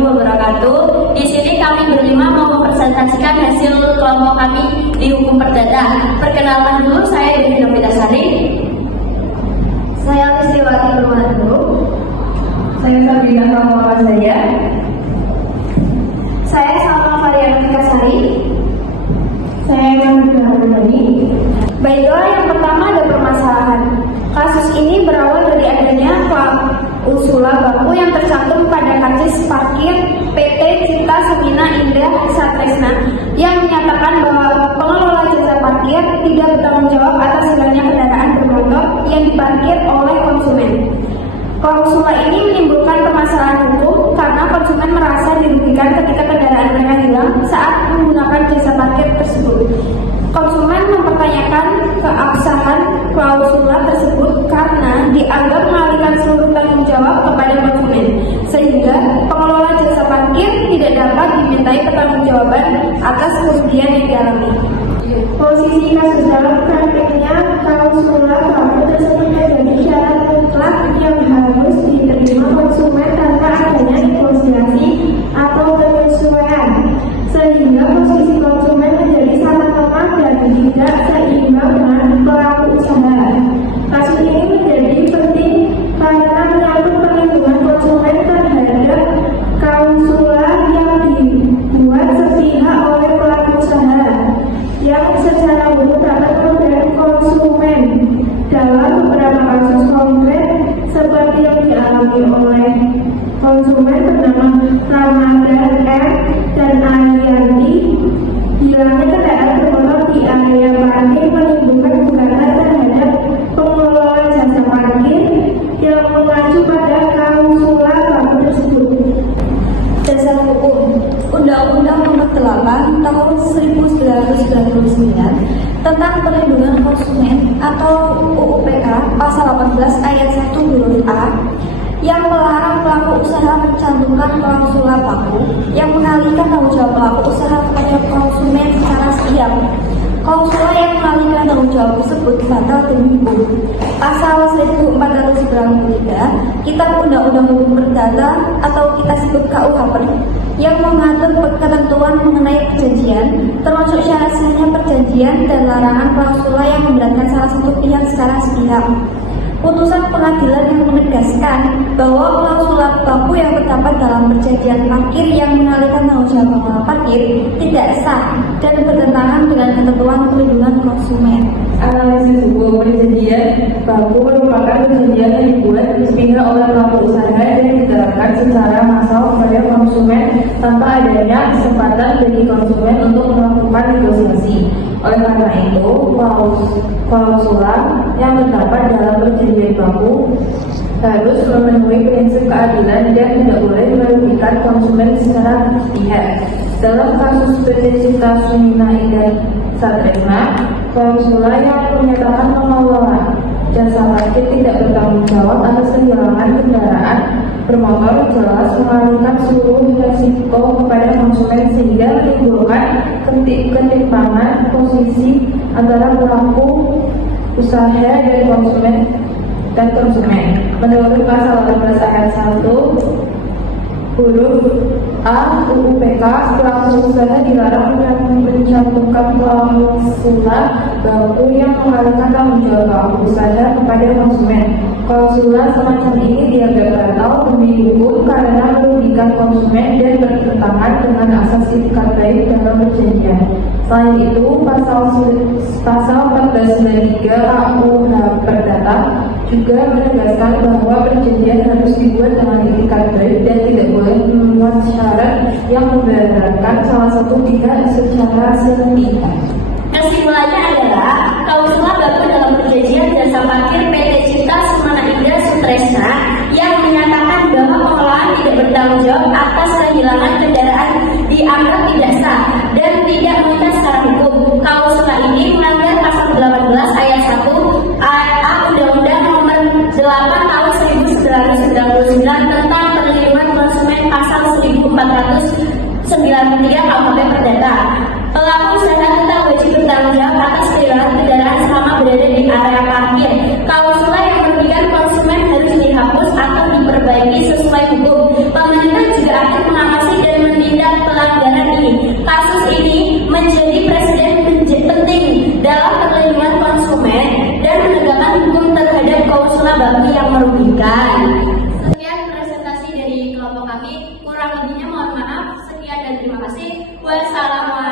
warahmatullahi wabarakatuh. Di sini kami berlima mau mempresentasikan hasil kelompok kami di hukum perdata. Perkenalkan dulu, saya Devi Novitasari. Saya Lisewati Permadu. Saya Sabrina Kamala saya. Saya Salma Variana Kasari. Saya Nandita Harmoni. Baiklah, yang pertama ada permasalahan. Kasus ini berawal dari adanya klausul baku yang tercantum pada karcis parkir PT Cipta Semina Indah Satresna yang menyatakan bahwa pengelola jasa parkir tidak bertanggung jawab atas hilangnya kendaraan bermotor yang diparkir oleh konsumen. Klausul ini menimbulkan permasalahan hukum karena konsumen merasa dirugikan ketika kendaraan mereka hilang saat menggunakan jasa parkir tersebut. Konsumen mempertanyakan keabsahan klausul tersebut karena dianggap mengalihkan seluruh tanggung jawab kepada konsumen, sehingga pengelola jasa parkir tidak dapat dimintai pertanggungjawaban atas kerugian yang dialami. Posisi kasus dalam prakteknya klausul baku tersebut menjadi syarat mutlak yang harus diterima konsumen tanpa adanya negosiasi atau penyesuaian, sehingga posisi konsumen menjadi sangat lemah dan tidak seimbang dengan pelaku usaha. Kasus ini menjadi penting karena menyangkut perlindungan konsumen terhadap klausul yang dibuat sepihak oleh pelaku usaha yang secara umum dapat merugikan konsumen. Dalam beberapa kasus konkret seperti yang dialami oleh konsumen bernama Ramadan M dan Arianti, hilangnya kendaraan bermotor di area parkir menimbulkan gugatan terhadap pengelola jasa parkir yang mengacu pada klausul baku tersebut. Dasar hukum Undang-Undang Nomor 8 Tahun 1999 tentang Perlindungan Konsumen atau UUPK Pasal 18 Ayat 1 huruf A yang melarang pelaku usaha mencantumkan klausul baku yang mengalihkan tanggung jawab pelaku usaha kepada konsumen secara sepihak. Klausul yang mengalihkan tanggung jawab tersebut batal demi hukum. Pasal 1493 Kitab Undang-Undang Hukum Perdata atau kita sebut KUHP yang mengatur ketentuan mengenai perjanjian, termasuk syarat-syaratnya perjanjian dan larangan klausul yang memberatkan salah satu pihak secara sepihak. Putusan pengadilan yang menegaskan bahwa klausul baku yang terdapat dalam perjanjian parkir yang mengalihkan tanggung jawab pengelola parkir tidak sah dan bertentangan dengan ketentuan perlindungan konsumen. Analisis hukum perjanjian baku merupakan perjanjian yang dibuat sepihak oleh pelaku usaha dan diterapkan secara massal kepada konsumen tanpa adanya kesempatan bagi konsumen untuk melakukan negosiasi. Oleh karena itu, klausul yang terdapat dalam perjanjian baku harus memenuhi prinsip keadilan dan tidak boleh merugikan konsumen secara sepihak. Dalam kasus PT Cipta Semina Indah Satresna, klausul yang menyatakan pengelola jasa parkir tidak bertanggung jawab atas kehilangan kendaraan bermotor jelas mengalihkan seluruh resiko kepada konsumen sehingga menimbulkan ketimpangan posisi antara pelaku usaha dan konsumen. Menurut pasal 18 ayat 1 huruf A UUPK, pelaku usaha dilarang mencantumkan klausul baku yang mengalihkan tanggung jawab pelaku usaha kepada konsumen. Klausul semacam ini dianggap batal demi hukum karena merugikan konsumen dan bertentangan dengan asas itikat baik dalam perjanjian. Selain itu, pasal 1493 KUH Perdata juga menegaskan bahwa perjanjian harus dibuat dengan itikat baik dan tidak boleh memuat syarat yang memberatkan salah satu pihak secara sepihak. Kesimpulannya adalah klausul baku dalam perjanjian jasa parkir PT Cipta Semina Indah Satresna yang menyatakan bahwa pengelolaan tidak bertanggung jawab atas kehilangan kendaraan dianggap tidak sah dan tidak mengikat secara hukum. Klausul ini melanggar pasal 18 ayat 1 A Undang-Undang Nomor 8 Tahun 1999 tentang Perlindungan Konsumen pasal 1493 KUHP Perdata. Pelaku usaha tetap wajib bertanggung jawab atas kehilangan kendaraan selama berada di area parkir. Klausul yang merugikan konsumen harus dihapus atau diperbaiki sesuai hukum. Pemerintah juga akan mengambil baku yang merugikan. Sekian presentasi dari kelompok kami. Kurang lebihnya mohon maaf. Sekian dan terima kasih. Wassalamualaikum.